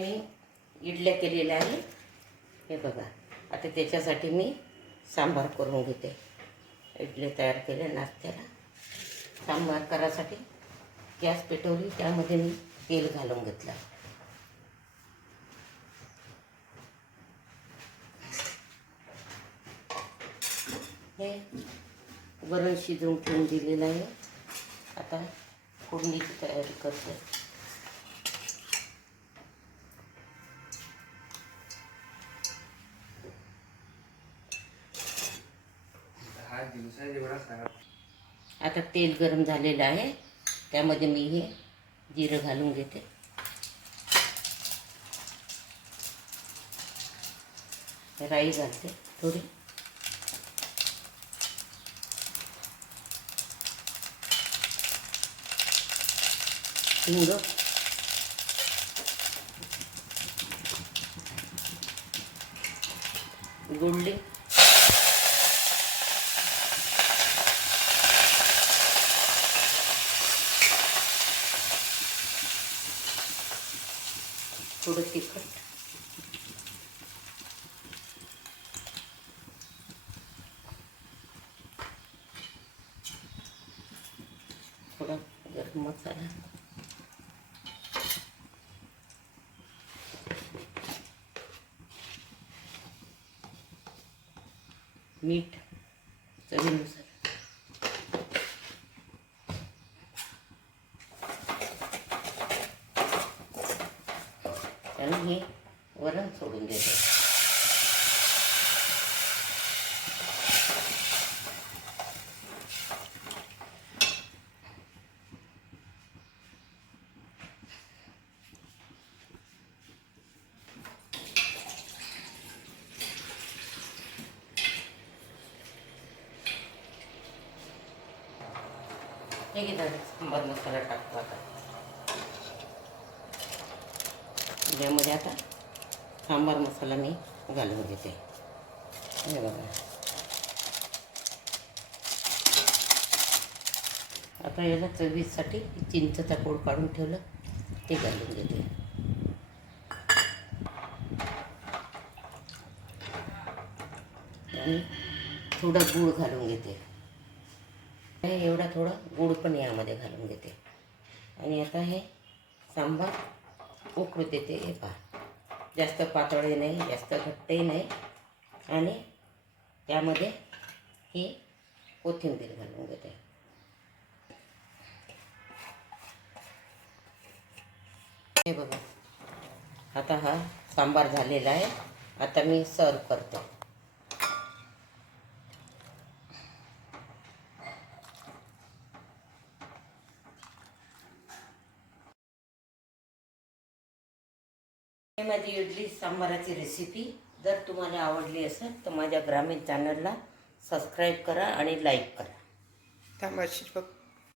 मी इडल्या केलेल्या आहे. हे बघा, आता त्याच्यासाठी मी सांबार करून घेते. इडली तयार केल्या नाश्त्याला. सांबार करायसाठी गॅस पेटवली, त्यामध्ये मी तेल घालून घेतलं. हे वरण शिजवून ठेवून दिलेलं आहे. आता फोडणीची तयारी करते. 10 दिवसात एवढा खराब. आता तेल गरम झालेलं आहे, त्यामध्ये मी हे जिरं घालून घेते. राई घालते थोडी. हिंग, गुळली, थोडं तिखट, थोडा गरम मसाला, मीठ चवीनुसार. आणि हे वरण सोडून देते. हे घेतात सांबार मसाला टाकतो. आता यामध्ये आता सांबार मसाला मी घालून घेते. हे बघा, आता याला चवीसाठी चिंचचा कोळ काढून ठेवलं, ते घालून घेते. आणि थोडा गूळ घालून घेते. एवढा थोडा गूळ पण यामध्ये घालून घेते. आणि आता हे सांबार उकळू देते. हे पहा, जास्त पातळही नाही, जास्त घट्टही नाही. आणि त्यामध्ये ही कोथिंबीर घालून घेते. हे बघा, आता हा सांबार झालेला आहे. आता मी सर्व करते. माझी इडली सांबाराची रेसिपी जर तुम्हाला आवडली असेल तर माझ्या ग्रामीण चॅनलला सबस्क्राईब करा आणि लाईक करा. थांबा शिल्पक.